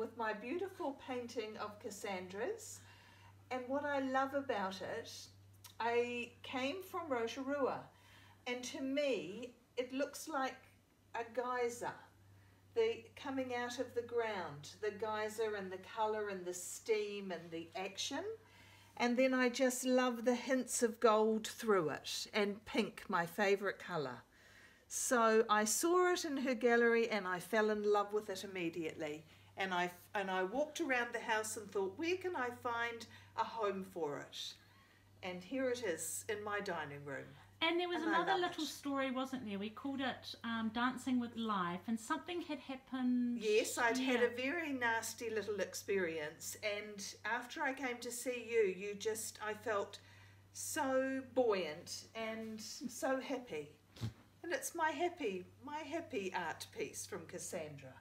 with my beautiful painting of Cassandra's, and what I love about it, I came from Rotorua, and to me it looks like a geyser, the coming out of the ground, the geyser and the colour and the steam and the action. And then I just love the hints of gold through it, and pink, my favourite colour. So I saw it in her gallery and I fell in love with it immediately. And I walked around the house and thought, where can I find a home for it? And here it is in my dining room. And there was another little story, wasn't there? We called it Dancing with Life, and something had happened. Yes, I'd had a very nasty little experience, and after I came to see you, I felt so buoyant and so happy. And it's my happy art piece from Cassandra.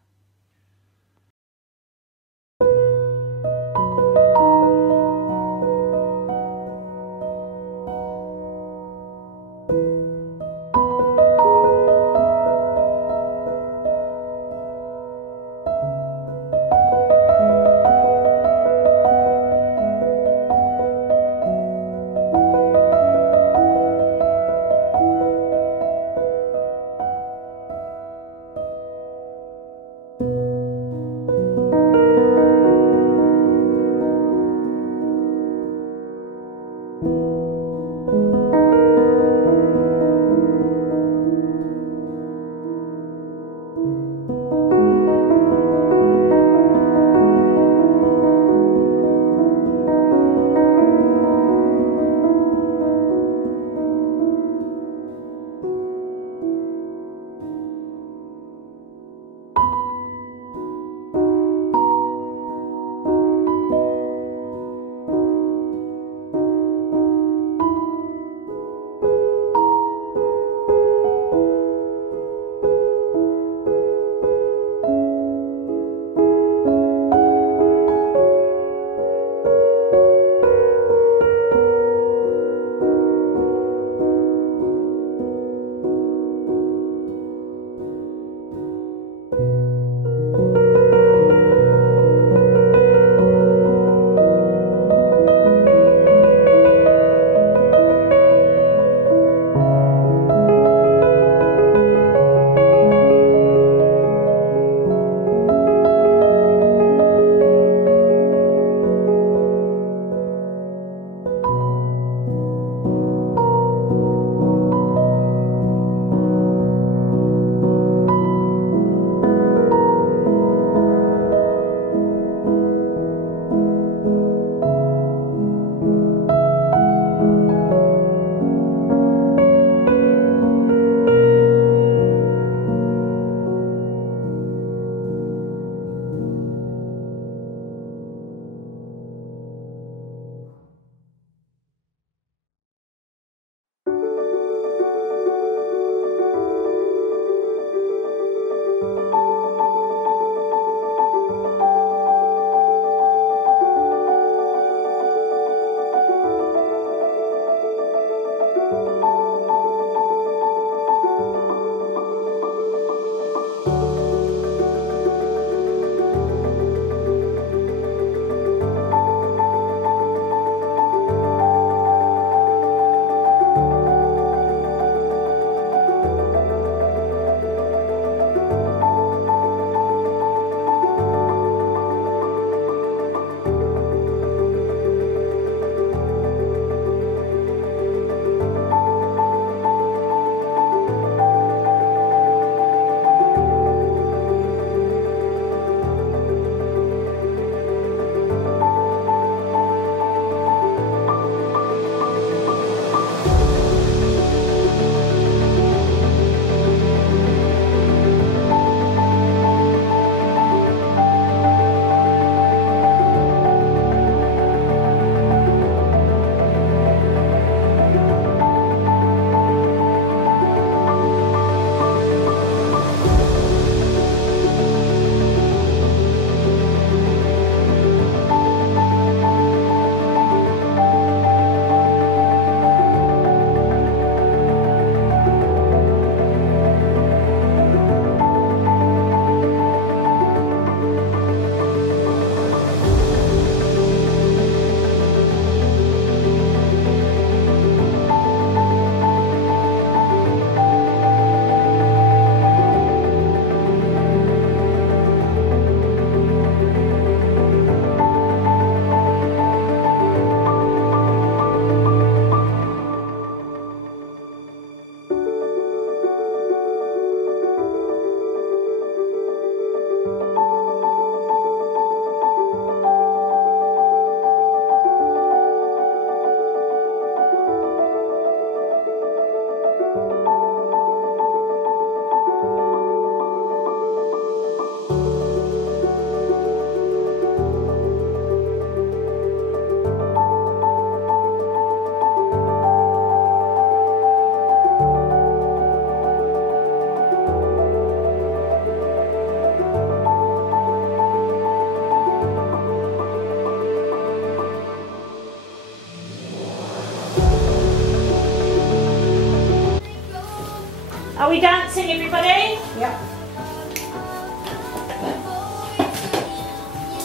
Are we dancing, everybody? Yep.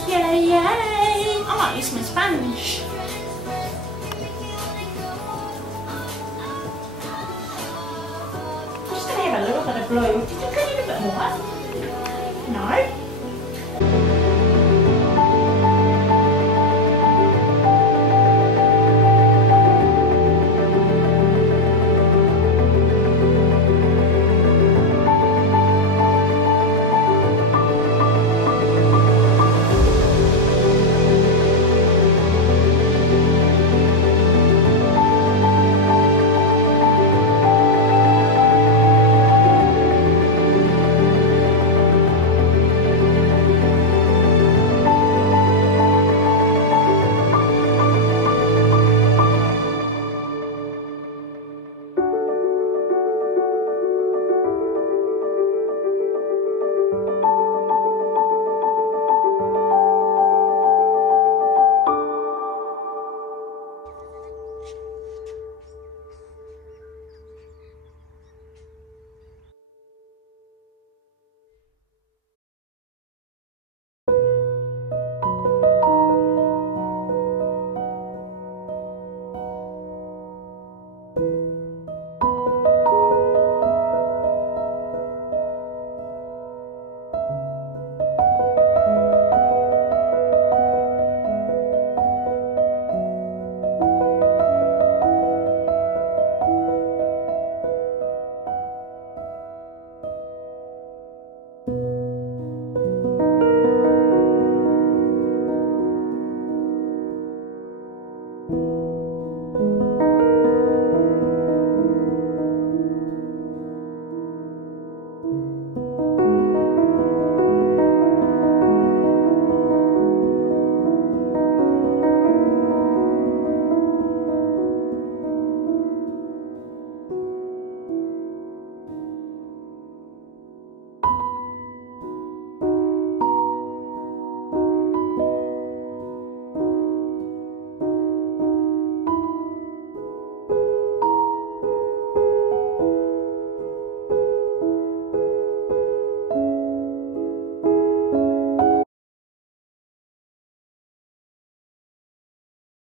Yay, yay. I might use my sponge. I'm just going to have a little bit of blue. Did you put a little bit more?